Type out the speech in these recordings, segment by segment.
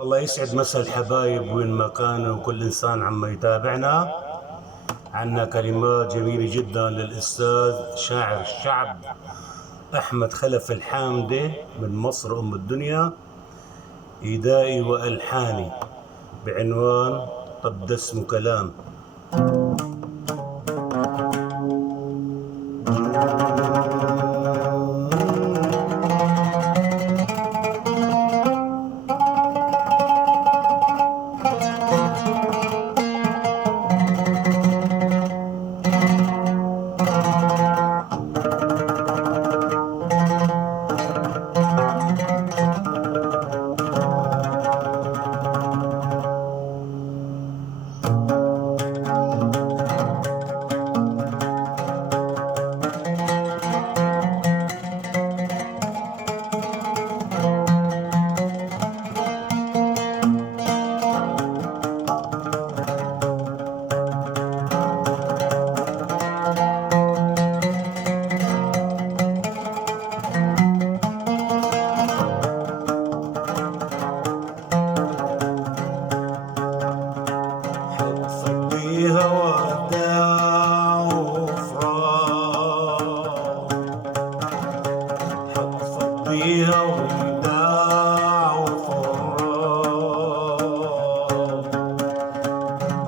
الله يسعد مسا الحبايب وين ما كانوا وكل إنسان عما يتابعنا. عنا كلمات جميلة جدا للأستاذ شاعر الشعب أحمد خلف الحامدى من مصر أم الدنيا، إيدائي وألحاني، بعنوان دااسمه كلام.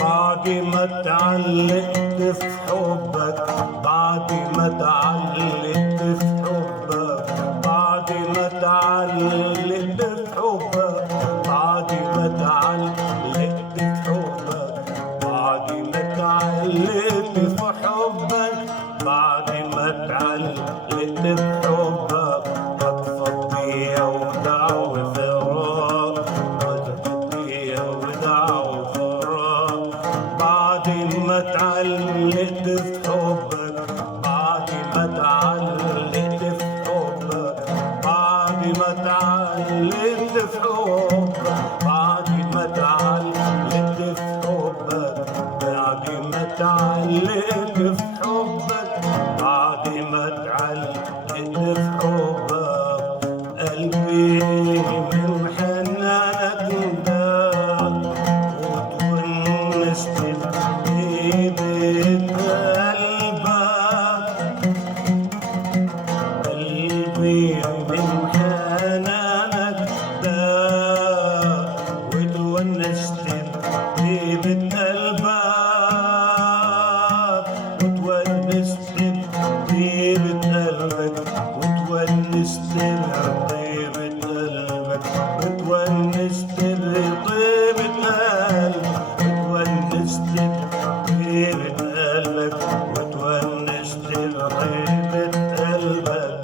بعد ما اتعلقت في حبك، بعد ما اتعلقت في حبك، بعد ما اتعلقت في حبك، بعد ما اتعلقت في حبك، بعد ما اتعلقت في حبك، بعد ما اتعلقت في حبك، هتفضيها ودعوة فراق، هتفضيها ودعوة فراق. بعد ما اتعلقت في حبك، بعد ما اتعلقت في حبك، بعد ما اتعلقت في حبك، بعد ما اتعلقت في حبك، بعد ما اتعلقت في حبك، بعد ما اتعلقت في حبك، قلبي من حنانك داب وتونست بإيدك قلبك، قلبي من حنانك داب وتونست بإيدك قلبك، وتونست بطيبة قلبك، وتونست بطيبة قلبك، وتونست بطيبة قلبك، وتونست بطيبة قلبك، وتونست بطيبة قلبك.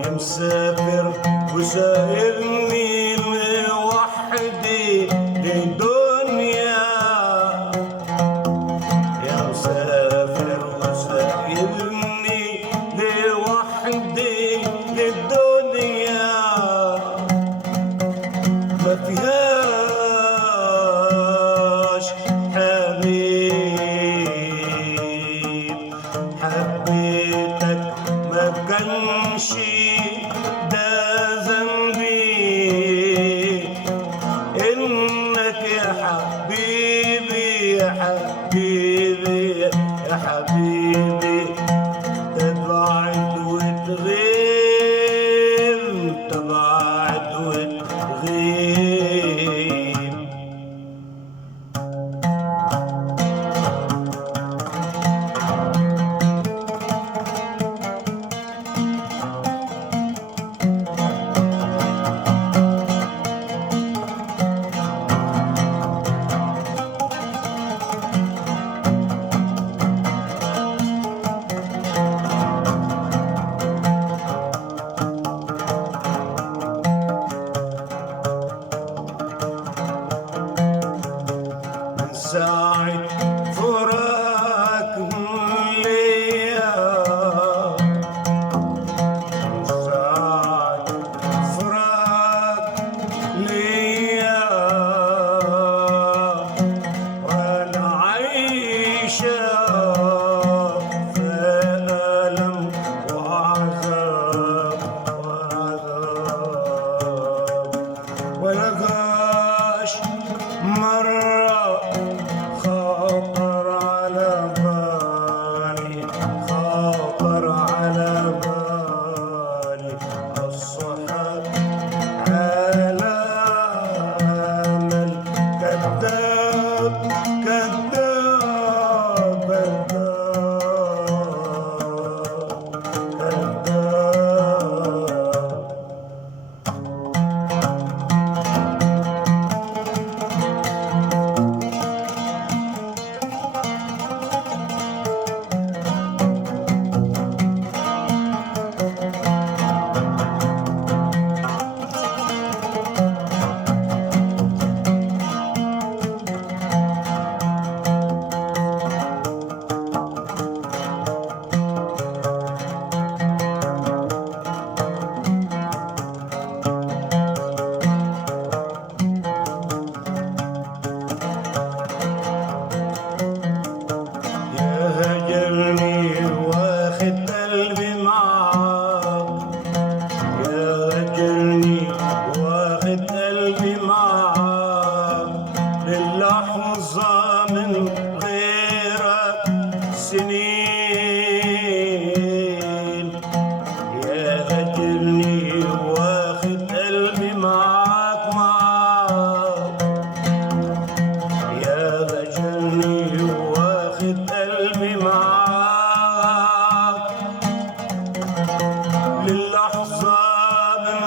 يا مسافر وسايبني لوحدي للدنيا، يا مسافر وسايبني لوحدي للدنيا، ما فيهاش حبيب، حبيتك ما كانش ده ذنبي،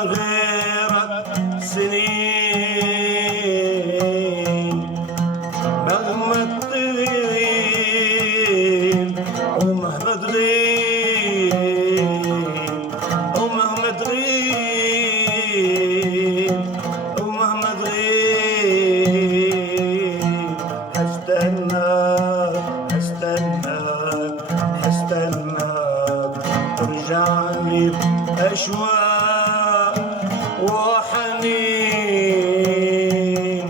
غيرك سنين مهما تغيب ومهما تغيب ومهما تغيب ومهما تغيب هستناك هستناك هستناك ترجعلي بأشواق وحنين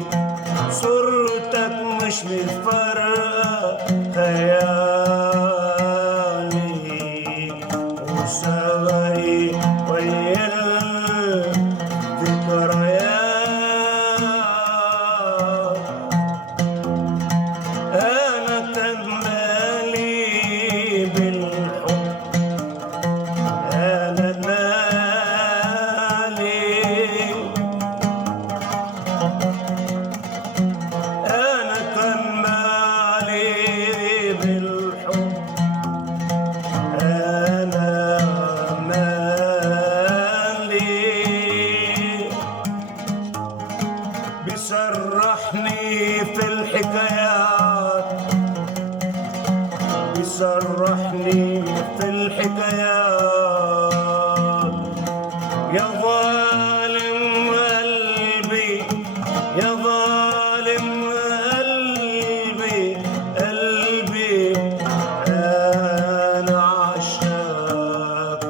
صورتك مش مفرقة خيالي وسهري ويا الذكريات أنا تمالي بالحب أنا مالي أنا تمالي بالحب أنا مالي بيسرحني في الحكايات بيسرحني في الحكايات يا ظالم قلبي يا ظالم قلبي قلبي أنا عشاق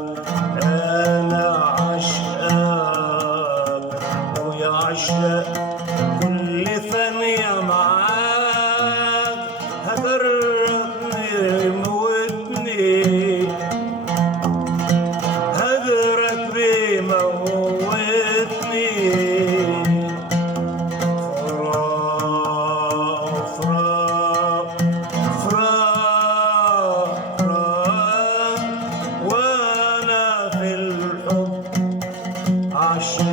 أنا عشاق ويا عشاق كل ثانية معاك هجرتني موتني هجرك بيموتني فراق فراق فراق فراق وأنا في الحب عشاق